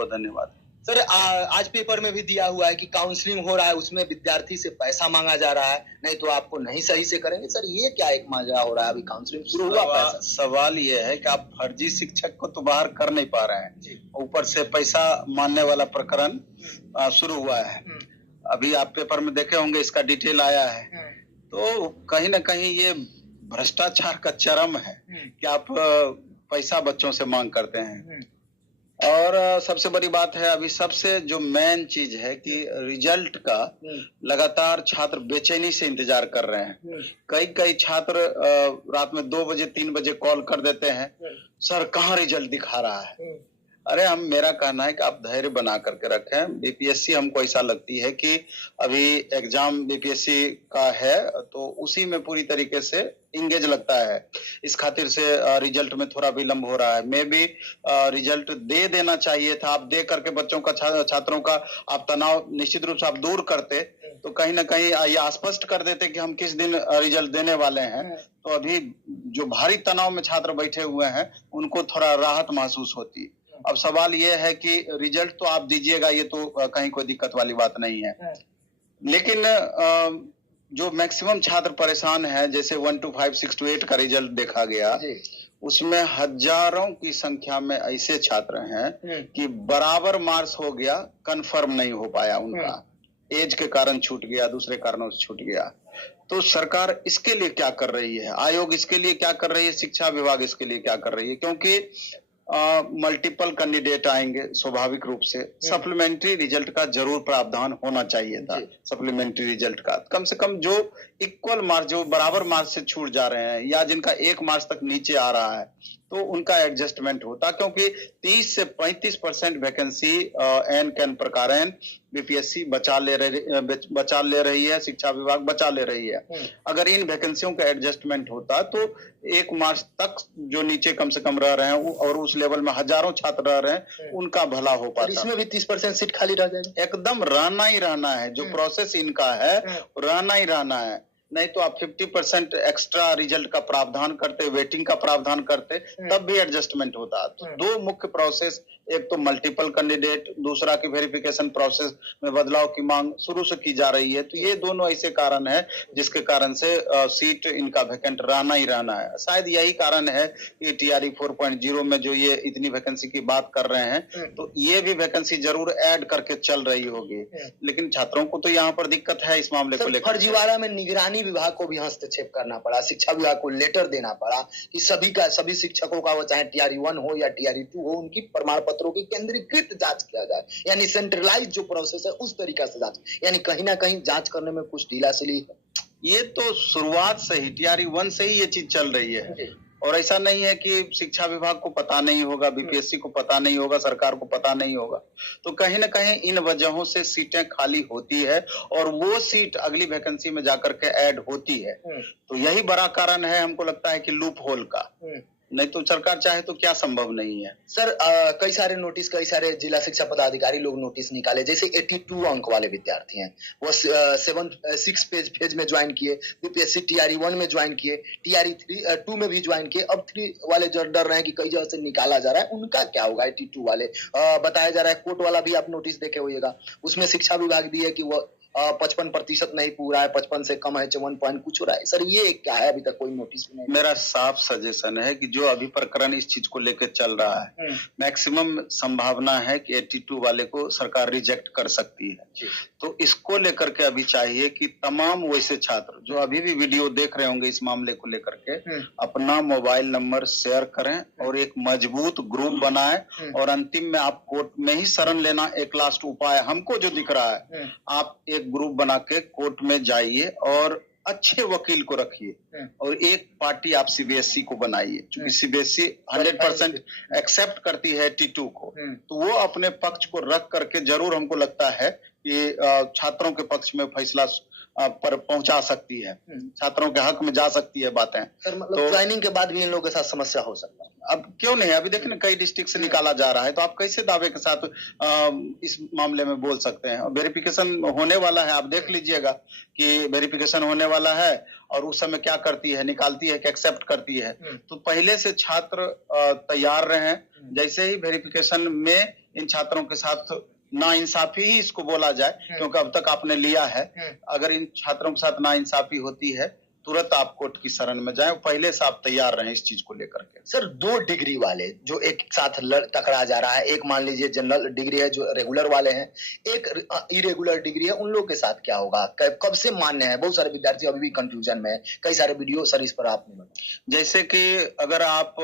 बहुत धन्यवाद। सर आज पेपर में भी दिया हुआ है कि काउंसलिंग हो रहा है, उसमें विद्यार्थी से पैसा मांगा जा रहा है, नहीं तो आपको नहीं सही से करेंगे। सर ये क्या एक मजा हो रहा है? अभी काउंसलिंग शुरू हुआ, पैसा सवाल ये है कि आप फर्जी शिक्षक को तो बाहर कर नहीं पा रहे हैं, ऊपर से पैसा मानने वाला प्रकरण शुरू हुआ है। अभी आप पेपर में देखे होंगे, इसका डिटेल आया है। तो कहीं ना कहीं ये भ्रष्टाचार का चरम है कि आप पैसा बच्चों से मांग करते हैं। और सबसे बड़ी बात है, अभी सबसे जो मेन चीज है कि रिजल्ट का लगातार छात्र बेचैनी से इंतजार कर रहे हैं। कई छात्र रात में 2 बजे 3 बजे कॉल कर देते हैं, सर कहाँ रिजल्ट दिखा रहा है। अरे मेरा कहना है कि आप धैर्य बना करके रखें। बीपीएससी हमको ऐसा लगती है कि अभी एग्जाम बीपीएससी का है तो उसी में पूरी तरीके से इंगेज लगता है। इस खातिर से रिजल्ट में थोड़ा विलंब हो रहा है। मैं भी रिजल्ट दे देना चाहिए था। आप दे करके बच्चों का छात्रों का आप तनाव निश्चित रूप से आप दूर करते तो कहीं ना कहीं ये स्पष्ट कर देते कि हम किस दिन रिजल्ट देने वाले हैं। तो अभी जो भारी तनाव में छात्र बैठे हुए हैं उनको थोड़ा राहत महसूस होती है। अब सवाल ये है कि रिजल्ट तो आप दीजिएगा, ये तो कहीं कोई दिक्कत वाली बात नहीं है। लेकिन जो मैक्सिमम छात्र परेशान है, जैसे 1 to 5, 6 to 8 का रिजल्ट देखा गया, उसमें हजारों की संख्या में ऐसे छात्र हैं कि बराबर मार्क्स हो गया, कंफर्म नहीं हो पाया उनका, एज के कारण छूट गया, दूसरे कारणों से छूट गया। तो सरकार इसके लिए क्या कर रही है, आयोग इसके लिए क्या कर रही है, शिक्षा विभाग इसके लिए क्या कर रही है? क्योंकि मल्टीपल कैंडिडेट आएंगे, स्वाभाविक रूप से सप्लीमेंट्री रिजल्ट का जरूर प्रावधान होना चाहिए था। सप्लीमेंट्री रिजल्ट का कम से कम जो इक्वल मार्क्स, जो बराबर मार्क्स से छूट जा रहे हैं या जिनका 1 मार्क्स तक नीचे आ रहा है, तो उनका एडजस्टमेंट होता। क्योंकि 30 से 35% वैकेंसी एन कैन प्रकार बीपीएससी बचा ले रही है, शिक्षा विभाग बचा ले रही है। अगर इन वैकेंसियों का एडजस्टमेंट होता तो 1 मार्च तक जो नीचे कम से कम रह रहे हैं और उस लेवल में हजारों छात्र रह रहे हैं, उनका भला हो पाता। इसमें भी 30% सीट खाली रह जाएगी। एकदम रहना ही रहना है, जो प्रोसेस इनका है रहना ही रहना है। नहीं तो आप 50% एक्स्ट्रा रिजल्ट का प्रावधान करते, वेटिंग का प्रावधान करते, तब भी एडजस्टमेंट होता। तो 2 मुख्य प्रोसेस, एक तो मल्टीपल कैंडिडेट, दूसरा की वेरिफिकेशन प्रोसेस में बदलाव की मांग शुरू से की जा रही है। तो ये दोनों ऐसे कारण है जिसके कारण से सीट इनका वैकेंट रहना ही रहना है। शायद यही कारण है कि टीआरई 4.0 में जो ये इतनी वैकेंसी की बात कर रहे हैं, तो ये भी वैकेंसी जरूर ऐड करके चल रही होगी। लेकिन छात्रों को तो यहाँ पर दिक्कत है इस मामले को लेकर। फर्जीवाड़ा में निगरानी विभाग को भी हस्तक्षेप करना पड़ा, शिक्षा विभाग को लेटर देना पड़ा कि सभी शिक्षकों का, वो चाहे टीआरई 1 हो या टीआरई 2 हो, उनकी प्रमाण पत्रों की केंद्रीकृत जांच किया जाए, यानी सेंट्रलाइज जो प्रोसेस है उस तरीका से जांच, यानी कहीं ना कहीं जांच करने में कुछ ढीलासिली है। ये तो शुरुआत से ही टीआरई 1 से ही ये चीज चल रही है। और ऐसा नहीं है कि शिक्षा विभाग को पता नहीं होगा, बीपीएससी को पता नहीं होगा, सरकार को पता नहीं होगा। तो कहीं ना कहीं इन वजहों से सीटें खाली होती है और वो सीट अगली वैकेंसी में जाकर के ऐड होती है। तो यही बड़ा कारण है, हमको लगता है कि लूप होल का। नहीं तो सरकार चाहे तो क्या संभव नहीं है। सर कई सारे जिला शिक्षा पदाधिकारी लोग नोटिस निकाले, जैसे 82 अंक वाले विद्यार्थी हैं, वो 6 फेज में ज्वाइन किए, बीपीएससी टीआरई 1 में ज्वाइन किए, टीआरई 2 में भी ज्वाइन किए। अब 3 वाले जो डर रहे हैं कि कई जगह से निकाला जा रहा है, उनका क्या होगा? 82 वाले बताया जा रहा है। कोर्ट वाला भी आप नोटिस देखे होइएगा, उसमें शिक्षा विभाग भी है कि वो 55% नहीं पूरा है, 55 से कम है, 51 पॉइंट कुछ हो रहा है। सर ये क्या है? अभी तक कोई नोटिस नहीं। मेरा साफ सजेशन है कि जो अभी प्रकरण इस चीज को लेकर चल रहा है, मैक्सिमम संभावना है कि 82 वाले को सरकार रिजेक्ट कर सकती है। तो इसको लेकर के अभी चाहिए कि तमाम वैसे छात्र जो अभी भी वीडियो देख रहे होंगे इस मामले को लेकर के, अपना मोबाइल नंबर शेयर करें और एक मजबूत ग्रुप बनाएं। और अंतिम में आप कोर्ट में ही शरण लेना एक लास्ट उपाय हमको जो दिख रहा है। आप एक ग्रुप बना के कोर्ट में जाइए और अच्छे वकील को रखिए और एक पार्टी आप सीबीएसई को बनाइए, क्योंकि सीबीएसई 100% एक्सेप्ट करती है 82 को। तो वो अपने पक्ष को रख करके जरूर हमको लगता है कि छात्रों के पक्ष में फैसला पर पहुंचा सकती है, छात्रों के हक में जा सकती है बातें। सर मतलब ज्वाइनिंग के बाद भी इन लोगों के साथ समस्या हो सकता है। अब क्यों नहीं, अभी देखिए ना कई डिस्ट्रिक्ट से निकाला जा रहा है, तो आप कैसे दावे के साथ इस मामले में बोल सकते हैं? वेरिफिकेशन होने वाला है, आप देख लीजिएगा कि वेरिफिकेशन होने वाला है और उस समय क्या करती है, निकालती है कि एक्सेप्ट करती है। तो पहले से छात्र तैयार रहे, जैसे ही वेरिफिकेशन में इन छात्रों के साथ नाइंसाफी ही इसको बोला जाए, क्योंकि अब तक आपने लिया है, अगर इन छात्रों के साथ नाइंसाफी होती है तुरंत आप कोर्ट की शरण में जाएं, पहले से आप तैयार रहें इस चीज को लेकर के। सर 2 डिग्री वाले जो एक साथ टकरा जा रहा है, एक मान लीजिए जनरल डिग्री है जो रेगुलर वाले हैं, एक इरेगुलर डिग्री है, उन लोग के साथ क्या होगा? कब से मान्य है? बहुत सारे विद्यार्थी अभी भी कंफ्यूजन में है, कई सारे वीडियो सर इस पर आपने बताया। जैसे कि अगर आप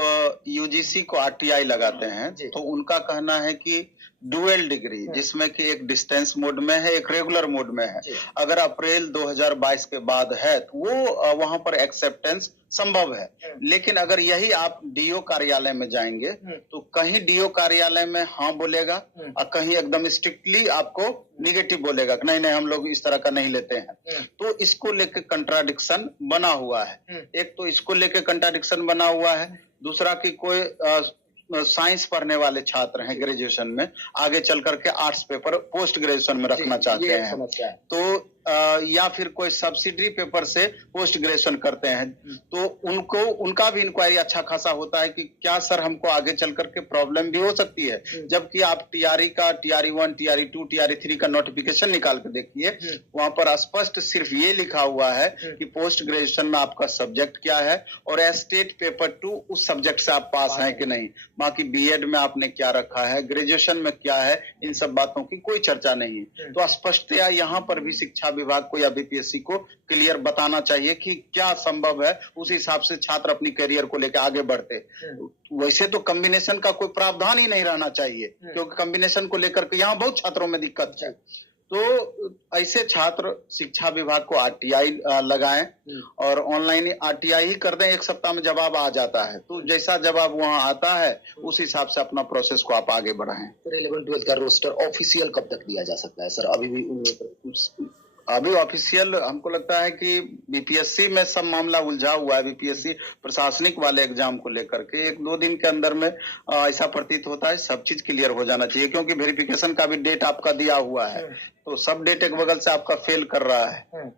यूजीसी को आरटीआई लगाते हैं तो उनका कहना है कि डुअल डिग्री, जिसमें कि एक डिस्टेंस मोड में है, एक रेगुलर मोड में है, अगर अप्रैल 2022 के बाद है तो वो वहां पर एक्सेप्टेंस संभव है। लेकिन अगर यही आप डीओ कार्यालय में जाएंगे तो कहीं डीओ कार्यालय में हाँ बोलेगा और कहीं एकदम स्ट्रिक्टली आपको निगेटिव बोलेगा कि नहीं नहीं हम लोग इस तरह का नहीं लेते हैं। तो इसको लेकर कंट्राडिक्शन बना हुआ है। एक तो इसको लेकर कंट्राडिक्शन बना हुआ है, दूसरा कि कोई साइंस पढ़ने वाले छात्र हैं ग्रेजुएशन में, आगे चल करके आर्ट्स पेपर पोस्ट ग्रेजुएशन में रखना चाहते हैं, तो या फिर कोई सब्सिडरी पेपर से पोस्ट ग्रेजुएशन करते हैं, तो उनको उनका भी इंक्वायरी अच्छा खासा होता है कि क्या सर हमको आगे चल करके प्रॉब्लम भी हो सकती है। जबकि आप टीआरई का टीआरई 1, टीआरई 2, टीआरई 3 का नोटिफिकेशन निकाल के देखिए, वहां पर स्पष्ट सिर्फ ये लिखा हुआ है कि पोस्ट ग्रेजुएशन में आपका सब्जेक्ट क्या है और स्टेट पेपर 2 उस सब्जेक्ट से आप पास हैं कि नहीं। बाकी बीएड में आपने क्या रखा है, ग्रेजुएशन में क्या है, इन सब बातों की कोई चर्चा नहीं है। तो स्पष्टतया यहाँ पर भी शिक्षा विभाग को या बीपीएससी को क्लियर बताना चाहिए कि क्या संभव है, उस हिसाब से छात्र अपनी करियर को लेकर आगे बढ़ते। वैसे तो कॉम्बिनेशन का कोई प्रावधान ही नहीं रहना चाहिए, क्योंकि कॉम्बिनेशन को लेकर के यहाँ बहुत छात्रों में दिक्कत है। तो ऐसे छात्र शिक्षा विभाग को आरटीआई लगाएं और ऑनलाइन आरटीआई ही कर दें, 1 सप्ताह में जवाब आ जाता है। तो जैसा जवाब वहां आता है उस हिसाब से अपना प्रोसेस को आप आगे बढ़ाएं। 11-12 का रोस्टर ऑफिशियल कब तक दिया जा सकता है सर? अभी भी अभी ऑफिशियल हमको लगता है कि बीपीएससी में सब मामला उलझा हुआ है। बीपीएससी प्रशासनिक वाले एग्जाम को लेकर के 1-2 दिन के अंदर में ऐसा प्रतीत होता है सब चीज क्लियर हो जाना चाहिए, क्योंकि वेरिफिकेशन का भी डेट आपका दिया हुआ है, तो सब डेट एक बगल से आपका फेल कर रहा है।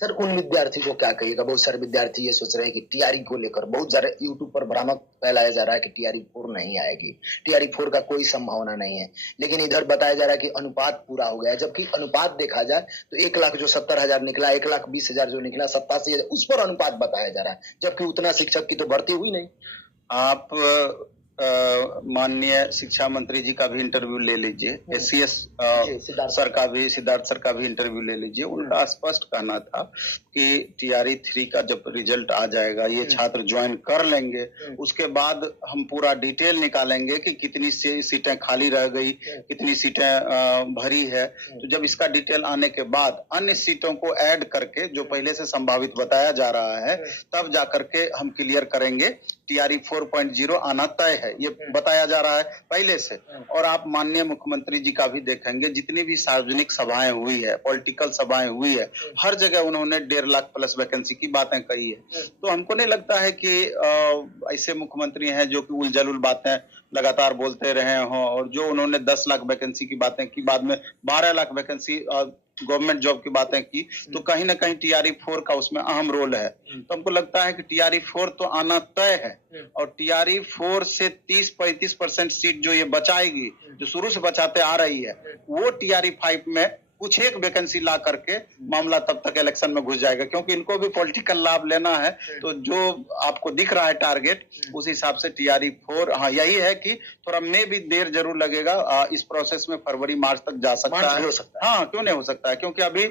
सर उन विद्यार्थी को क्या कहिएगा? बहुत सारे विद्यार्थी ये सोच रहे हैं कि टीआरई को लेकर बहुत सारे यूट्यूब पर भ्रामक फैलाया जा रहा है कि टीआरई 4 नहीं आएगी, टीआरई 4 का कोई संभावना नहीं है, लेकिन इधर बताया जा रहा है कि अनुपात पूरा हो गया है। जबकि अनुपात देखा जाए तो 1 लाख जो 70,000 निकला, 1,20,000 जो निकला, 87,000 उस पर अनुपात बताया जा रहा है, जबकि उतना शिक्षक की तो भर्ती हुई नहीं। आप माननीय शिक्षा मंत्री जी का भी इंटरव्यू ले लीजिए, एससीएस सर का भी, सिद्धार्थ सर का भी इंटरव्यू ले लीजिए। उनका स्पष्ट कहना था कि टीआरई 3 का जब रिजल्ट आ जाएगा ये छात्र ज्वाइन कर लेंगे, उसके बाद हम पूरा डिटेल निकालेंगे कि कितनी सीटें खाली रह गई, कितनी सीटें भरी है। तो जब इसका डिटेल आने के बाद अन्य सीटों को ऐड करके जो पहले से संभावित बताया जा रहा है, तब जाकर के हम क्लियर करेंगे। टीआरई 4.0 आना तय है, ये बताया जा रहा है पहले से। और आप माननीय मुख्यमंत्री जी का भी देखेंगे, जितनी भी सार्वजनिक सभाएं हुई है, पॉलिटिकल सभाएं हुई है, हर जगह उन्होंने 1.5 लाख प्लस वैकेंसी की बातें कही है। तो हमको नहीं लगता है कि ऐसे मुख्यमंत्री हैं जो कि उलझुल बातें लगातार बोलते रहे हों, और जो उन्होंने 10 लाख वैकेंसी की बातें की, बाद में 12 लाख वैकेंसी गवर्नमेंट जॉब की बातें की, तो कहीं ना कहीं टीआरई 4 का उसमें अहम रोल है। तो हमको लगता है कि टीआरई 4 तो आना तय है, और टीआरई 4 से 30-35% सीट जो ये बचाएगी, जो शुरू से बचाते आ रही है, वो टीआरई 5 में कुछ एक वैकेंसी ला करके मामला तब तक इलेक्शन में घुस जाएगा, क्योंकि इनको भी पॉलिटिकल लाभ लेना है। तो जो आपको दिख रहा है टारगेट, उस हिसाब से टीआरई 4, हाँ यही है कि थोड़ा में भी देर जरूर लगेगा, इस प्रोसेस में फरवरी मार्च तक जा सकता है। हाँ, क्यों नहीं हो सकता है, क्योंकि अभी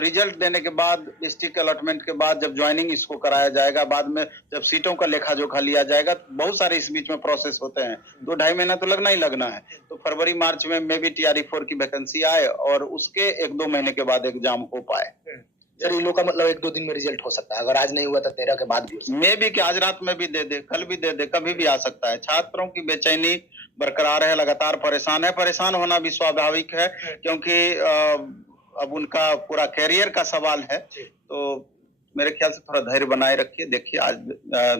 रिजल्ट देने के बाद, डिस्ट्रिक्ट अलॉटमेंट के बाद जब ज्वाइनिंग इसको कराया जाएगा, बाद में जब सीटों का लेखा जोखा लिया जाएगा, बहुत सारे इस बीच में प्रोसेस होते हैं, 2-2.5 महीना तो लगना ही लगना है। तो फरवरी मार्च में भी टीआरई 4 की वैकेंसी आए और उसके 1-2 महीने के बाद एग्जाम हो पाए। सर इन लोग का मतलब 1-2 दिन में रिजल्ट हो सकता है, अगर आज नहीं हुआ तो 13 के बाद भी मे भी कि आज रात में भी दे दे, कल भी दे दे, कभी भी आ सकता है। छात्रों की बेचैनी बरकरार है, लगातार परेशान है, परेशान होना भी स्वाभाविक है, क्योंकि अब उनका पूरा कैरियर का सवाल है, तो मेरे ख्याल से थोड़ा धैर्य बनाए रखिए, देखिए आज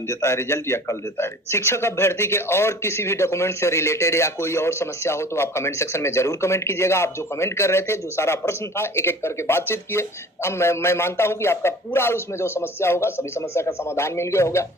देता है रिजल्ट या कल देता है। शिक्षक अभ्यर्थी के और किसी भी डॉक्यूमेंट से रिलेटेड या कोई और समस्या हो तो आप कमेंट सेक्शन में जरूर कमेंट कीजिएगा। आप जो कमेंट कर रहे थे, जो सारा प्रश्न था, एक एक करके बातचीत किए। अब मैं मानता हूं कि आपका पूरा उसमें जो समस्या होगा, सभी समस्या का समाधान मिल गया होगा।